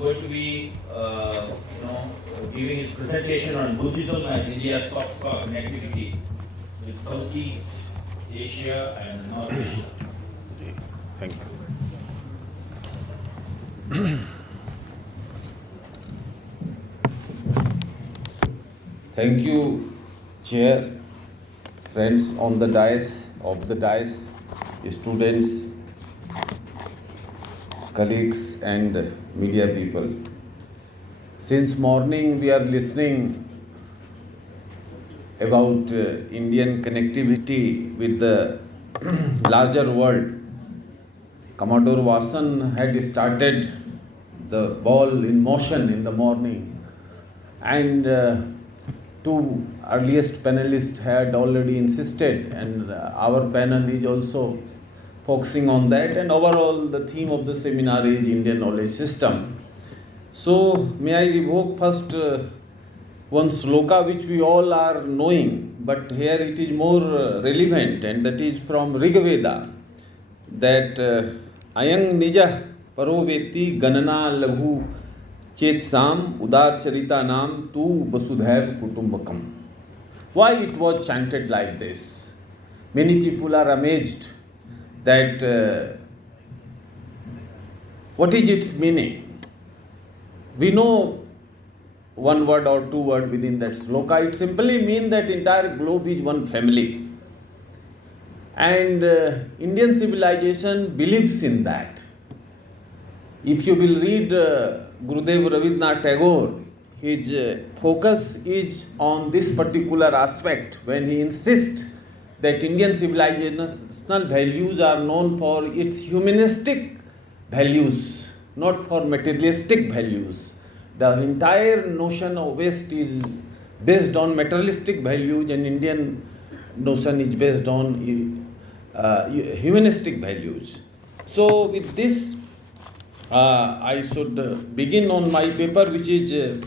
going to be, giving his presentation on Buddhism as India's soft power connectivity with Southeast Asia and North Asia. Thank you. Thank you, Chair, friends on the dais, students, colleagues and media people. Since morning we are listening about Indian connectivity with the larger world. Commodore Vasan had started the ball in motion in the morning, and two earliest panelists had already insisted, and our panel is also focusing on that, and overall the theme of the seminar is Indian knowledge system. So may I revoke first one sloka which we all are knowing, but here it is more relevant, and that is from Rig Veda, that Ayang Nija Paroveti Ganana Lahu Chetsam Udar Charita Nam Tu Vasudhaiv Kutumbakam. Why it was chanted like this? Many people are amazed that what is its meaning? We know one word or two words within that sloka. It simply means that entire globe is one family. And Indian civilization believes in that. If you will read Gurudev Rabindranath Tagore, his focus is on this particular aspect when he insists that Indian civilizational values are known for its humanistic values, not for materialistic values. The entire notion of West is based on materialistic values, and Indian notion is based on humanistic values. So with this, I should begin on my paper, which is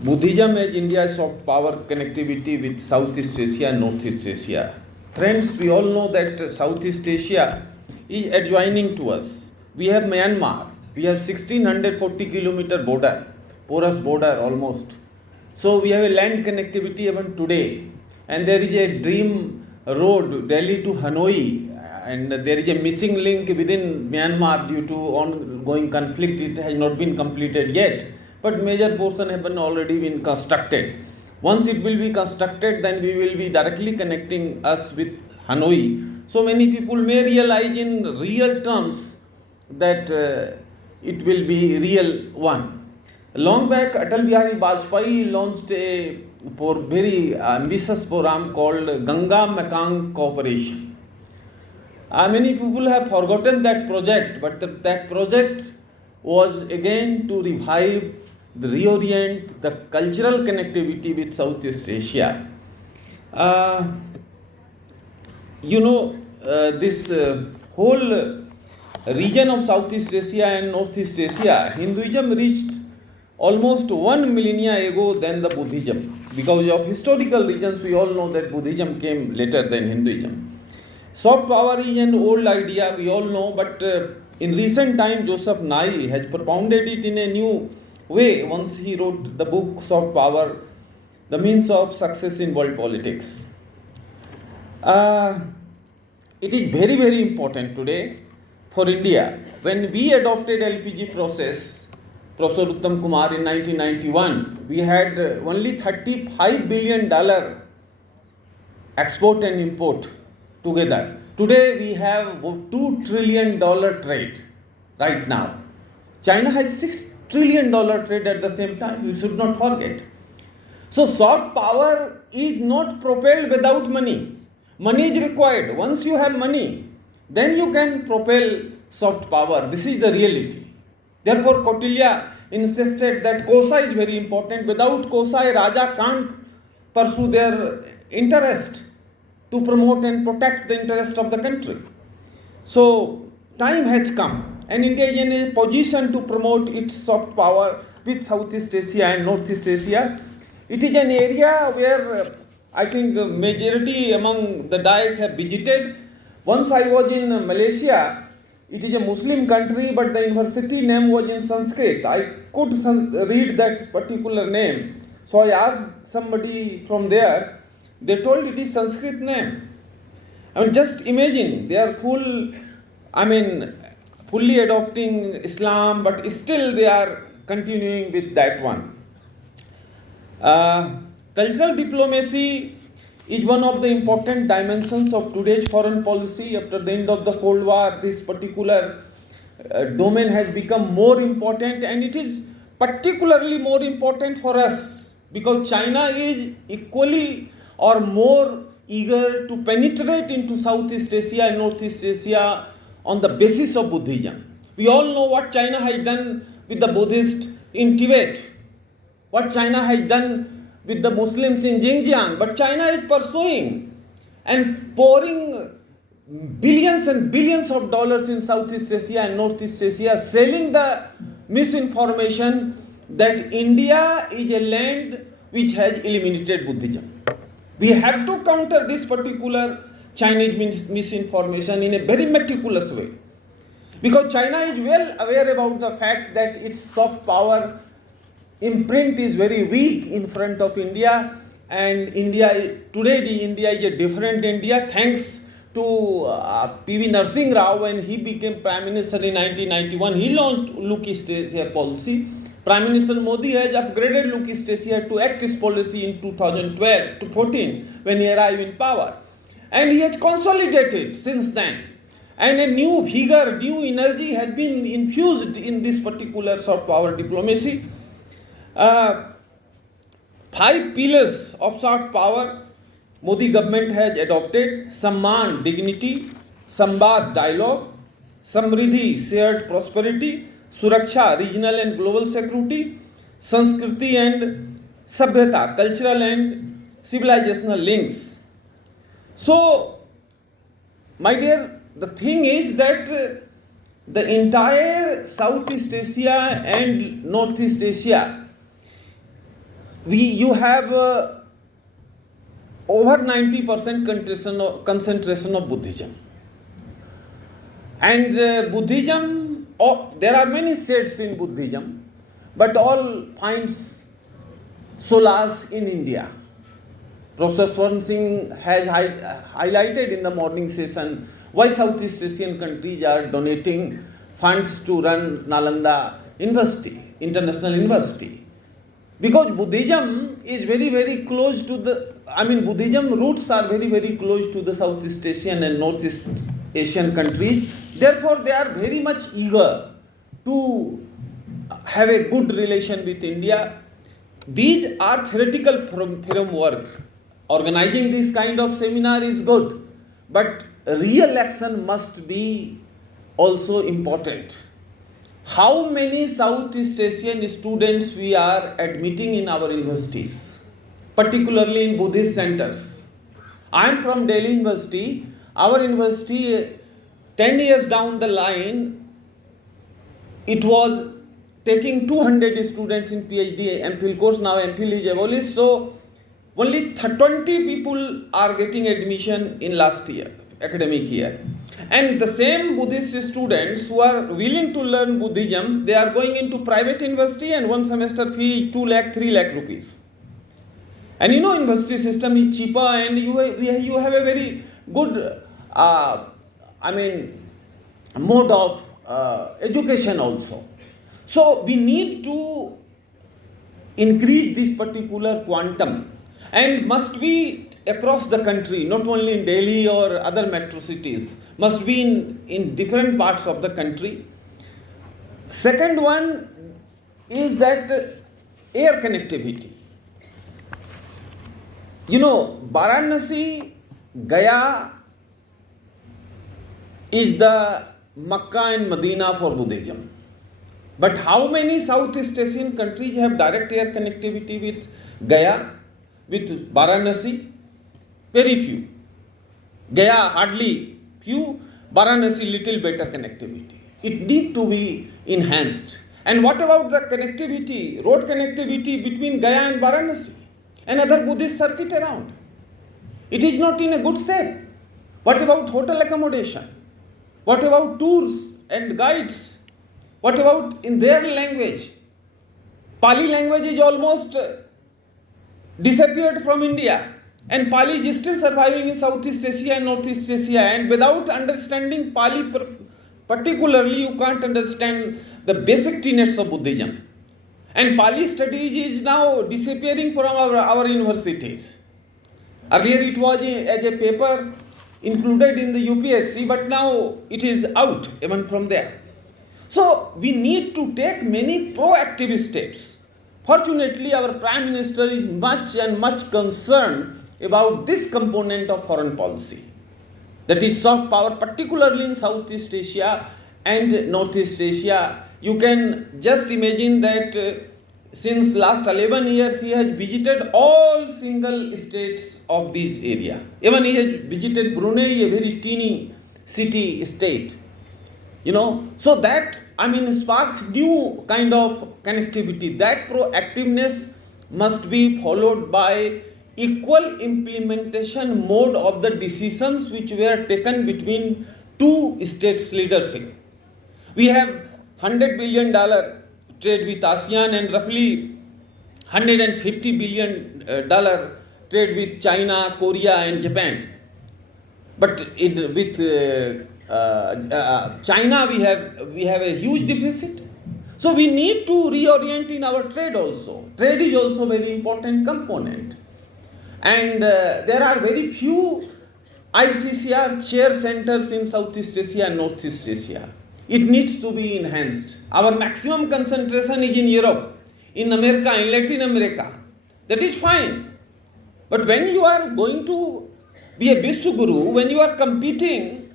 Buddhism as India's soft power connectivity with Southeast Asia and Northeast Asia. Friends, we all know that Southeast Asia is adjoining to us. We have Myanmar. We have 1640 kilometer border, porous border almost. So we have a land connectivity even today. And there is a dream road, Delhi to Hanoi, and there is a missing link within Myanmar due to ongoing conflict. It has not been completed yet, but major portion have already been constructed. Once it will be constructed, then we will be directly connecting us with Hanoi. So many people may realize in real terms that it will be real one. Long back, Atal Bihari Vajpayee launched a very ambitious program called Ganga Mekong Cooperation. Many people have forgotten that project, but that project was again to revive, reorient the cultural connectivity with Southeast Asia. This whole region of Southeast Asia and Northeast Asia, Hinduism reached almost 1 millennia ago than the Buddhism. Because of historical reasons, we all know that Buddhism came later than Hinduism. Soft power is an old idea, we all know, but in recent time, Joseph Nye has propounded it in a new way. Once he wrote the book Soft Power, The Means of Success in World Politics. It is very, very important today for India. When we adopted LPG process, Professor Uttam Kumar in 1991, we had only $35 billion export and import together. Today we have $2 trillion trade right now. China has $6 trillion trade at the same time. We should not forget. So soft power is not propelled without money. Money is required. Once you have money, then you can propel soft power. This is the reality. Therefore, Kautilya insisted that Kosa is very important. Without Kosa, a Raja can't pursue their interest to promote and protect the interest of the country. So, time has come, and India is in a position to promote its soft power with Southeast Asia and Northeast Asia. It is an area where I think majority among the dais have visited. Once I was in Malaysia, it is a Muslim country, but the university name was in Sanskrit. I could read that particular name. So I asked somebody from there. They told it is Sanskrit name. I mean, just imagine, they are fully adopting Islam, but still they are continuing with that one. Cultural diplomacy is one of the important dimensions of today's foreign policy. After the end of the Cold War, this particular domain has become more important, and it is particularly more important for us because China is equally or more eager to penetrate into Southeast Asia and Northeast Asia on the basis of Buddhism. We all know what China has done with the Buddhists in Tibet, what China has done with the Muslims in Xinjiang, but China is pursuing and pouring billions and billions of dollars in Southeast Asia and Northeast Asia, selling the misinformation that India is a land which has eliminated Buddhism. We have to counter this particular Chinese misinformation in a very meticulous way, because China is well aware about the fact that its soft power imprint is very weak in front of India, and India is a different India thanks to P.V. Narasimha Rao. When he became Prime Minister in 1991, he launched Look East Asia policy. Prime Minister Modi has upgraded Look East Asia to Act East policy in 2012 to 14 when he arrived in power. And he has consolidated since then. And a new vigor, new energy has been infused in this particular soft power diplomacy. 5 pillars of soft power Modi government has adopted: Samman, dignity; Samvad, dialogue; Samriddhi, shared prosperity; Suraksha, regional and global security; Sanskriti and Sabhyata, cultural and civilizational links. So, my dear, the thing is that the entire Southeast Asia and Northeast Asia, you have over 90% concentration of Buddhism. And Buddhism, there are many sects in Buddhism, but all finds solace in India. Professor Sudhir Singh has highlighted in the morning session why Southeast Asian countries are donating funds to run Nalanda University, International University. Because Buddhism is very, very close to Buddhism roots are very, very close to the Southeast Asian and Northeast Asian countries. Therefore, they are very much eager to have a good relation with India. These are theoretical framework. Organizing this kind of seminar is good, but real action must be also important. How many Southeast Asian students we are admitting in our universities, particularly in Buddhist centers? I am from Delhi University. Our university, 10 years down the line, it was taking 200 students in PhD, MPhil course. Now MPhil is abolished, so only 20 people are getting admission in last year, academic year. And the same Buddhist students who are willing to learn Buddhism, they are going into private university, and one semester fee is 2 lakh, 3 lakh rupees. And university system is cheaper, and you have a very good, mode of education also. So we need to increase this particular quantum, and must be across the country, not only in Delhi or other metro cities, must be in different parts of the country. Second one is that air connectivity. Varanasi, Gaya is the Makkah and Medina for Buddhism. But how many Southeast Asian countries have direct air connectivity with Gaya, with Varanasi? Very few. Gaya hardly few, Varanasi little better connectivity. It need to be enhanced. And what about the connectivity, road connectivity between Gaya and Varanasi and other Buddhist circuit around? It is not in a good shape. What about hotel accommodation? What about tours and guides. What about in their language? Pali language is almost disappeared from India, and Pali is still surviving in Southeast Asia and Northeast Asia. And without understanding Pali particularly, you can't understand the basic tenets of Buddhism. And Pali studies is now disappearing from our universities. Earlier it was as a paper included in the UPSC, but now it is out even from there. So we need to take many proactive steps. Fortunately, our Prime Minister is much concerned about this component of foreign policy. That is soft power, particularly in Southeast Asia and Northeast Asia. You can just imagine that since last 11 years he has visited all single states of this area. Even he has visited Brunei, a very teeny city state. So that sparks new kind of connectivity. That proactiveness must be followed by equal implementation mode of the decisions which were taken between two states' leadership. We have $100 billion trade with ASEAN and roughly $150 billion trade with China, Korea and Japan. But with China we have a huge deficit. So we need to reorient in our trade also. Trade is also a very important component. And there are very few ICCR chair centers in Southeast Asia and Northeast Asia. It needs to be enhanced. Our maximum concentration is in Europe, in America, in Latin America. That is fine. But when you are going to be a Vishwaguru, when you are competing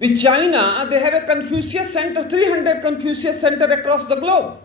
with China, they have a Confucius Center, 300 Confucius Center across the globe,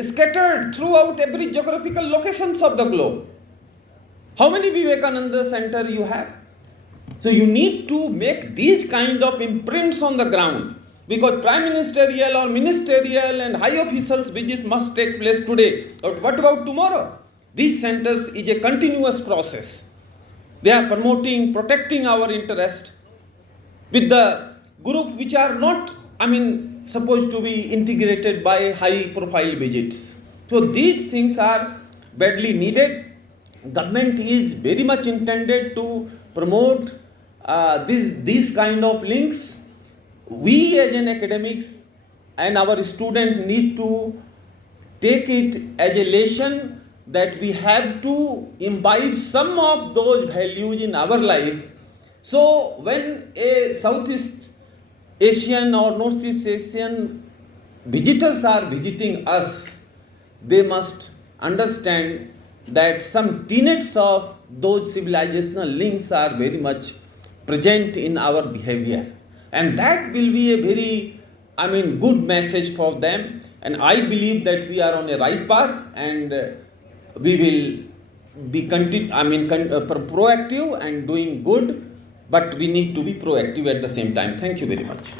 scattered throughout every geographical locations of the globe. How many Vivekananda Center you have? So you need to make these kind of imprints on the ground, because prime ministerial or ministerial and high officials visits must take place today. But what about tomorrow? These centers is a continuous process. They are promoting, protecting our interest with the group which are not, supposed to be integrated by high profile visits. So these things are badly needed. Government is very much intended to promote these kind of links. We as an academics and our students need to take it as a lesson that we have to imbibe some of those values in our life. So when a Southeast Asian or Northeast Asian visitors are visiting us, they must understand that some tenets of those civilizational links are very much present in our behavior. And that will be a very, good message for them. And I believe that we are on a right path, and we will be proactive and doing good, but we need to be proactive at the same time. Thank you very much.